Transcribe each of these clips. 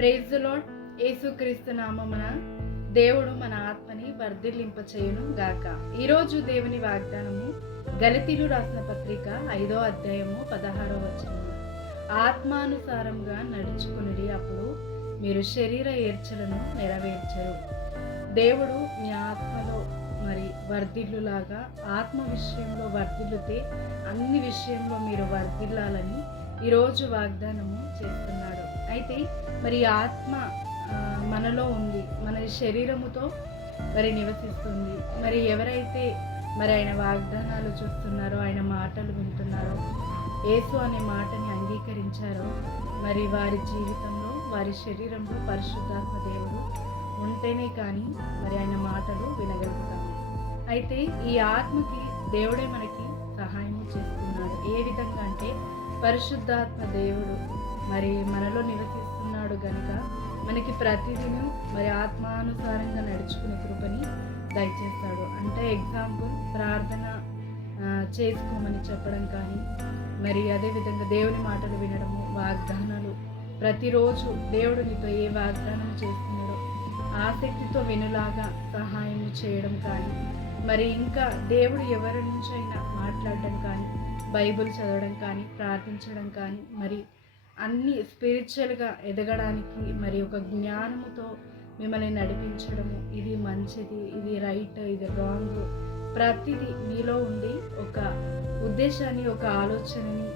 Praise the lord. యేసుక్రీస్తు నామమున దేవుడు మన ఆత్మని వర్ధిల్లింపచేయును గాక. ఈరోజు దేవుని వాగ్దానము గలతీలు రాసిన పత్రిక 5వ అధ్యాయము 16వ వచనము. ఆత్మానుసారంగా నడుచుకునిడి, అప్పుడు మీరు శరీర ఏర్చలను నెరవేర్చరు. దేవుడు మీ ఆత్మలో వర్ధిల్లులాగా, ఆత్మ విషయంలో వర్ధిల్లుతే అన్ని విషయంలో మీరు వర్ధిల్లాలని ఈరోజు వాగ్దానము చేస్తున్నాడు. అయితే ఆత్మ మనలో ఉంది, మన శరీరముతో నివసిస్తుంది. ఎవరైతే ఆయన వాగ్దానాలు చూస్తున్నారో, ఆయన మాటలు వింటున్నారో, యేసు అనే మాటని అంగీకరించారో, వారి జీవితంలో, వారి శరీరంలో పరిశుద్ధాత్మ దేవుడు ఉంటేనే కానీ ఆయన మాటలు వినగలుగుతాము. అయితే ఈ ఆత్మకి దేవుడే మనకి సహాయం చేస్తున్నాడు. ఏ విధంగా అంటే, పరిశుద్ధాత్మ దేవుడు మనలో నివసిస్తున్నాడు గనుక మనకి ప్రతిదినం ఆత్మానుసారంగా నడుచుకునే కృపని దయచేస్తాడు. అంటే ఎగ్జాంపుల్, ప్రార్థన చేసుకోమని చెప్పడం కానీ, అదేవిధంగా దేవుని మాటలు వినడము, వాగ్దానాలు ప్రతిరోజు దేవుడు నీతో ఏ వాగ్దానం చేస్తున్నాడో ఆసక్తితో వినులాగా సహాయం చేయడం కానీ, ఇంకా దేవుడు ఎవరి నుంచైనా మాట్లాడడం కానీ, బైబిల్ చదవడం కానీ, ప్రార్థించడం కానీ, అన్ని స్పిరిచువల్గా ఎదగడానికి ఒక జ్ఞానముతో మిమ్మల్ని నడిపించడము, ఇది మంచిది, ఇది రైట్, ఇది రాంగ్, ప్రతిదీ మీలో ఉండి ఒక ఉద్దేశాన్ని, ఒక ఆలోచనని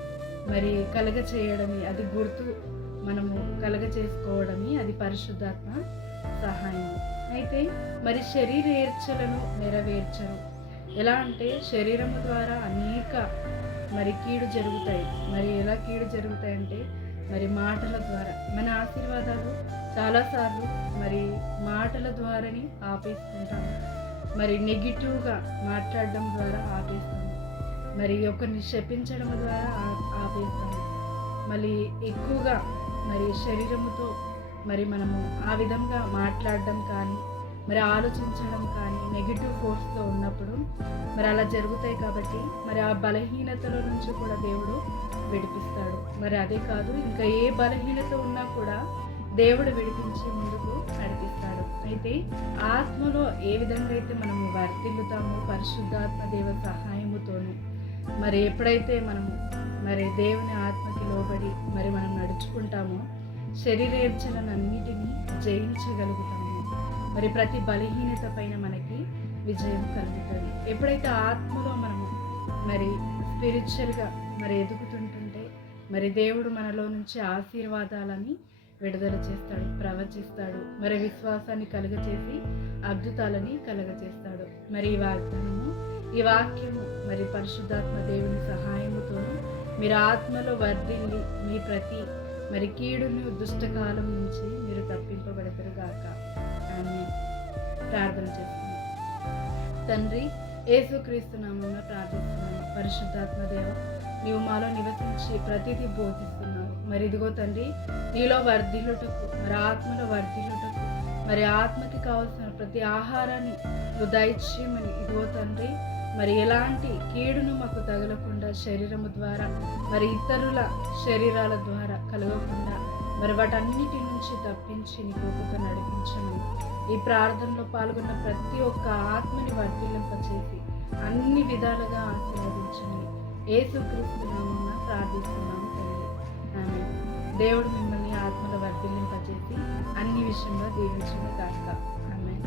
కలగ చేయడమే, అది గుర్తు మనము కలగ చేసుకోవడమే అది పరిశుద్ధాత్మ సహాయం. అయితే శరీర ఏర్చలను నెరవేర్చరు. ఎలా అంటే, శరీరము ద్వారా అనేక కీడు జరుగుతాయి. ఎలా కీడు జరుగుతాయంటే, మాటల ద్వారా మన ఆశీర్వాదాలు చాలాసార్లు మాటల ద్వారానే ఆపేస్తుంటాము. నెగిటివ్గా మాట్లాడడం ద్వారా ఆపేస్తాము. ఒకరిని శపించడం ద్వారా ఆపేస్తాము. ఎక్కువగా శరీరముతో మనము ఆ విధంగా మాట్లాడడం కానీ, ఆలోచించడం కానీ నెగిటివ్ ఫోర్స్తో ఉన్నప్పుడు అలా జరుగుతాయి. కాబట్టి ఆ బలహీనతల నుంచి కూడా దేవుడు విడిపిస్తాడు. అదే కాదు, ఇంకా ఏ బలహీనత ఉన్నా కూడా దేవుడు విడిపించి ముందుకు నడిపిస్తాడు. అయితే ఆత్మలో ఏ విధంగా అయితే మనము వర్ధిల్లుతామో పరిశుద్ధాత్మ దేవ సహాయముతోను, ఎప్పుడైతే మనము దేవుని ఆత్మకి లోబడి మనం నడుచుకుంటామో శరీరేచ్ఛలనన్నిటినీ జయించగలుగుతాము. ప్రతి బలహీనత పైన మనకి విజయం కలుగుతుంది. ఎప్పుడైతే ఆత్మలో మనము స్పిరిచువల్గా ఎదుగుతుంటుంటే దేవుడు మనలో నుంచి ఆశీర్వాదాలని విడుదల చేస్తాడు, ప్రవచిస్తాడు. విశ్వాసాన్ని కలుగచేసి అద్భుతాలని కలుగచేస్తాడు. ఈ వాగ్దానము, ఈ వాక్యము పరిశుద్ధాత్మ దేవుని సహాయముతోను మీరు ఆత్మలో వర్ధిల్లి మీ ప్రతి కీడును, దుష్టకాలం నుంచి మీరు తప్పింపబడతారు గాక. ఆమేన్. ప్రార్థన చేస్తున్నాను. తండ్రి, యేసుక్రీస్తు నామమున ప్రార్థిస్తున్నాను. పరిశుద్ధాత్మ దేవ, నీవు మాలో నివసించి ప్రతిదీ బోధిస్తున్నావు. ఇదిగో తండ్రి, నీలో వర్ధిల్లుటకు, ఆత్మలో వర్ధిల్లుటకు, ఆత్మకి కావాల్సిన ప్రతి ఆహారాన్ని నువ్వు దయచేయమని, ఇదిగో తండ్రి, ఎలాంటి కీడును మాకు తగలకుండా, శరీరము ద్వారా ఇతరుల శరీరాల ద్వారా కలగకుండా వాటన్నిటి నుంచి తప్పించి నీ కృపతో నడిపించమని, ఈ ప్రార్థనలో పాల్గొన్న ప్రతి ఒక్క ఆత్మని వర్ధిల్లింపచేసి అన్ని విధాలుగా ఆశీర్వదించమని యేసుక్రీస్తు నామమున ప్రార్థిస్తున్నాము తండ్రి. ఆమేన్. దేవుడు మిమ్మల్ని ఆత్మలో వర్ధిల్లింపచేసి అన్ని విషయంలో దీవించును గాక. ఆమేన్.